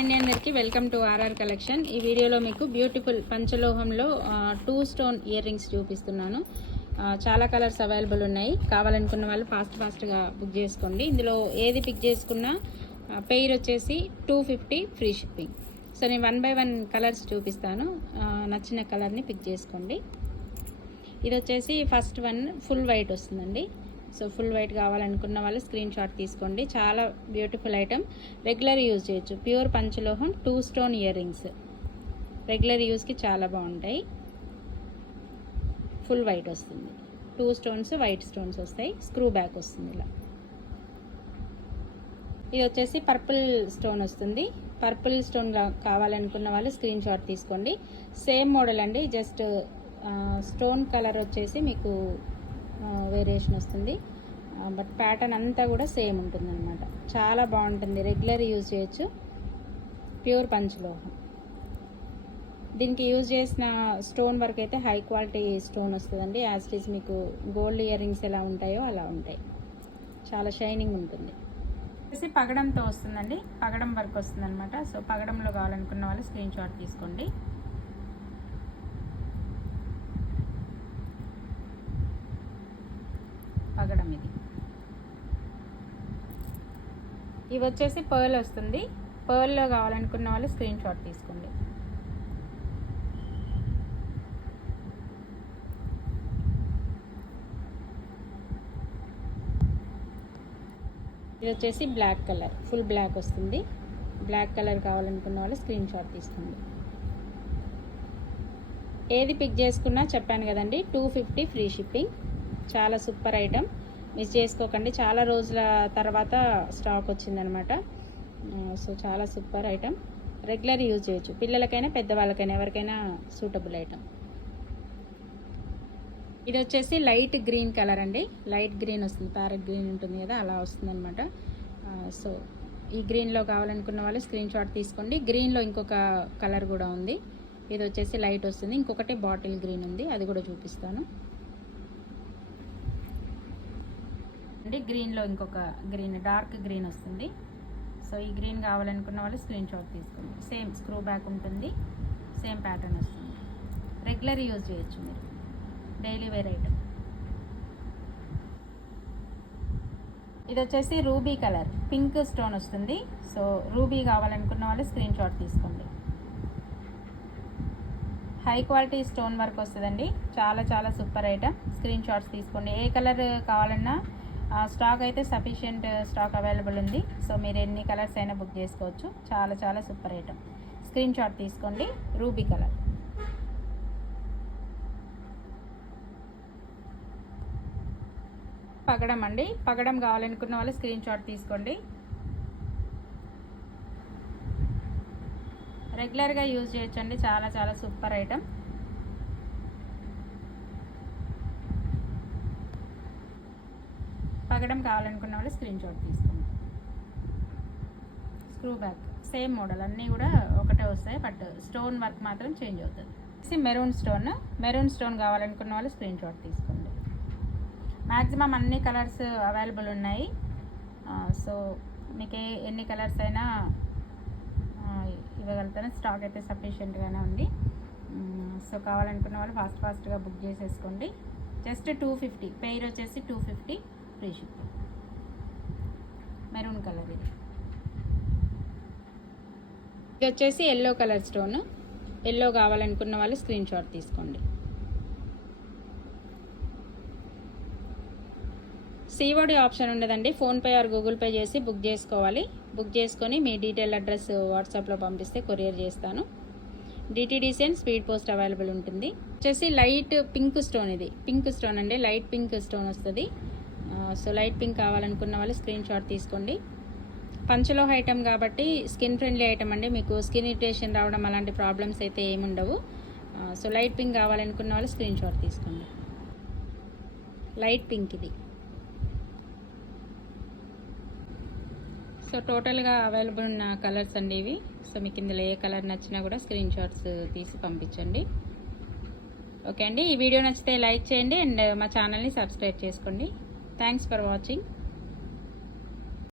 అండి అందరికీ welcome to RR collection. ఈ వీడియోలో మీకు బ్యూటిఫుల్ పంచలోహంలో 2 స్టోన్ ఇయర్ రింగ్స్ చూపిస్తున్నాను. చాలా కలర్స్ అవైలబుల్ ఉన్నాయి. కావాలనుకున్న వాళ్ళు ఫాస్ట్గా బుక్ చేసుకోండి. ఇందులో ఏది పిక్ చేసుకున్నా పెయిర్ వచ్చేసి 250 ఫ్రీ షిప్పింగ్. సో నేను 1 by 1 కలర్స్ చూపిస్తాను. నచ్చిన కలర్ని పిక్ చేసుకోండి. ఇది వచ్చేసి ఫస్ట్ వన్ ఫుల్ వైట్ వస్తుందండి. సో ఫుల్ వైట్ కావాలనుకున్న వాళ్ళు స్క్రీన్ షాట్ తీసుకోండి. చాలా బ్యూటిఫుల్ ఐటమ్, రెగ్యులర్ యూజ్ చేయొచ్చు. ప్యూర్ పంచలోహం 2 స్టోన్ ఇయర్ రింగ్స్ రెగ్యులర్ యూజ్కి చాలా బాగుంటాయి. ఫుల్ వైట్ వస్తుంది, 2 స్టోన్స్ వైట్ స్టోన్స్ వస్తాయి. స్క్రూ బ్యాక్ వస్తుంది ఇలా. ఇది వచ్చేసి పర్పుల్ స్టోన్ వస్తుంది. పర్పుల్ స్టోన్ కావాలనుకున్న వాళ్ళు స్క్రీన్ షాట్ తీసుకోండి. సేమ్ మోడల్ అండి, జస్ట్ స్టోన్ కలర్ వచ్చేసి మీకు వేరియేషన్ వస్తుంది, బట్ ప్యాటర్న్ అంతా కూడా సేమ్ ఉంటుంది అనమాట. చాలా బాగుంటుంది, రెగ్యులర్ యూజ్ చేయొచ్చు. ప్యూర్ పంచలోహం. దీనికి యూజ్ చేసిన స్టోన్ వర్క్ అయితే హై క్వాలిటీ స్టోన్ వస్తుందండి. యాజ్ ఇట్ ఈస్ మీకు గోల్డ్ ఇయర్ రింగ్స్ ఎలా ఉంటాయో అలా ఉంటాయి. చాలా షైనింగ్ ఉంటుంది. వచ్చేసి పగడంతో వస్తుందండి, పగడం వర్క్ వస్తుంది అనమాట. సో పగడంలో కావాలనుకున్న వాళ్ళు స్క్రీన్ షాట్ తీసుకోండి. పగడం ఇవి వచ్చేసి పర్ల్ వస్తుంది. పర్ల్లో కావాలనుకున్న వాళ్ళు స్క్రీన్ షాట్ తీసుకోండి. ఇది వచ్చేసి బ్లాక్ కలర్, ఫుల్ బ్లాక్ వస్తుంది. బ్లాక్ కలర్ కావాలనుకున్న వాళ్ళు స్క్రీన్ షాట్ తీసుకోండి. ఏది పిక్ చేసుకున్నా చెప్పాను కదండి, 250 ఫ్రీ షిప్పింగ్. చాలా సూపర్ ఐటమ్, మిస్ చేసుకోకండి. చాలా రోజుల తర్వాత స్టాక్ వచ్చిందనమాట. సో చాలా సూపర్ ఐటమ్, రెగ్యులర్ యూజ్ చేయొచ్చు. పిల్లలకైనా పెద్దవాళ్ళకైనా ఎవరికైనా సూటబుల్ ఐటమ్. ఇది వచ్చేసి లైట్ గ్రీన్ కలర్ అండి. లైట్ గ్రీన్ వస్తుంది, ప్యారెట్ గ్రీన్ ఉంటుంది కదా, అలా వస్తుంది అనమాట. సో ఈ గ్రీన్లో కావాలనుకున్న వాళ్ళు స్క్రీన్ షాట్ తీసుకోండి. గ్రీన్లో ఇంకొక కలర్ కూడా ఉంది. ఇది వచ్చేసి లైట్ వస్తుంది. ఇంకొకటి బాటిల్ గ్రీన్ ఉంది, అది కూడా చూపిస్తాను. గ్రీన్లో ఇంకొక గ్రీన్, డార్క్ గ్రీన్ వస్తుంది. సో ఈ గ్రీన్ కావాలనుకున్న వాళ్ళు స్క్రీన్ షాట్ తీసుకోండి. సేమ్ స్క్రూ బ్యాక్ ఉంటుంది, సేమ్ ప్యాటర్న్ వస్తుంది. రెగ్యులర్ యూజ్ చేయొచ్చు మీరు, డైలీ వేర్ ఐటమ్. ఇది వచ్చేసి రూబీ కలర్, పింక్ స్టోన్ వస్తుంది. సో రూబీ కావాలనుకున్న వాళ్ళు స్క్రీన్ షాట్ తీసుకోండి. హై క్వాలిటీ స్టోన్ వర్క్ వస్తుందండి. చాలా చాలా సూపర్ ఐటమ్, స్క్రీన్ షాట్స్ తీసుకోండి. ఏ కలర్ కావాలన్నా స్టాక్ అయితే సఫిషియెంట్ స్టాక్ అవైలబుల్ ఉంది. సో మీరు ఎన్ని కలర్స్ అయినా బుక్ చేసుకోవచ్చు. చాలా చాలా సూపర్ ఐటమ్, స్క్రీన్ షాట్ తీసుకోండి. Ruby colour. పగడం అండి, పగడం కావాలనుకున్న వాళ్ళు స్క్రీన్ షాట్ తీసుకోండి. రెగ్యులర్గా యూజ్ చేయొచ్చండి. చాలా చాలా సూపర్ ఐటమ్. పగడం కావాలనుకున్న వాళ్ళు స్క్రీన్ షాట్ తీసుకోండి. స్క్రూ బ్యాక్ సేమ్ మోడల్, అన్నీ కూడా ఒకటే వస్తాయి, బట్ స్టోన్ వర్క్ మాత్రం చేంజ్ అవుతుంది. మెరూన్ స్టోన్, మెరూన్ స్టోన్ కావాలనుకున్న వాళ్ళు స్క్రీన్ షాట్ తీసుకోండి. మ్యాక్సిమం అన్ని కలర్స్ అవైలబుల్ ఉన్నాయి. సో మీకు ఎన్ని కలర్స్ అయినా ఇవ్వగలుగుతాను. స్టాక్ అయితే సఫిషియెంట్గానే ఉంది. సో కావాలనుకున్న వాళ్ళు ఫాస్ట్గా బుక్ చేసేసుకోండి. జస్ట్ 250, పెయిర్ వచ్చేసి 250 ఫ్రీ షిప్పింగ్. Maroon colour. ఇది వచ్చేసి ఎల్లో కలర్ స్టోన్. ఎల్లో కావాలనుకున్న వాళ్ళు స్క్రీన్ షాట్ తీసుకోండి. సిఓడి ఆప్షన్ ఉండదండి. ఫోన్పే ఆర్ గూగుల్ పే చేసి బుక్ చేసుకోవాలి. బుక్ చేసుకొని మీ డీటెయిల్ అడ్రస్ వాట్సాప్లో పంపిస్తే కొరియర్ చేస్తాను. DTDC and speed post available ఉంటుంది. వచ్చేసి లైట్ పింక్ స్టోన్. ఇది పింక్ స్టోన్ అండి, లైట్ పింక్ స్టోన్ వస్తుంది. సో లైట్ పింక్ కావాలనుకున్న వాళ్ళు స్క్రీన్ షాట్ తీసుకోండి. పంచలోహ ఐటమ్ కాబట్టి స్కిన్ ఫ్రెండ్లీ ఐటమ్ అండి. మీకు స్కిన్ ఇరిటేషన్ రావడం అలాంటి ప్రాబ్లమ్స్ అయితే ఏముండవు. సో లైట్ పింక్ కావాలనుకున్న వాళ్ళు స్క్రీన్ షాట్ తీసుకోండి. లైట్ పింక్ ఇది. సో టోటల్గా అవైలబుల్ ఉన్న కలర్స్ అండి ఇవి. సో మీకు ఇందులో ఏ కలర్ నచ్చినా కూడా స్క్రీన్ షాట్స్ తీసి పంపించండి. ఓకే అండి, ఈ వీడియో నచ్చితే లైక్ చేయండి అండ్ మా ఛానల్ని సబ్స్క్రైబ్ చేసుకోండి. Thanks for watching.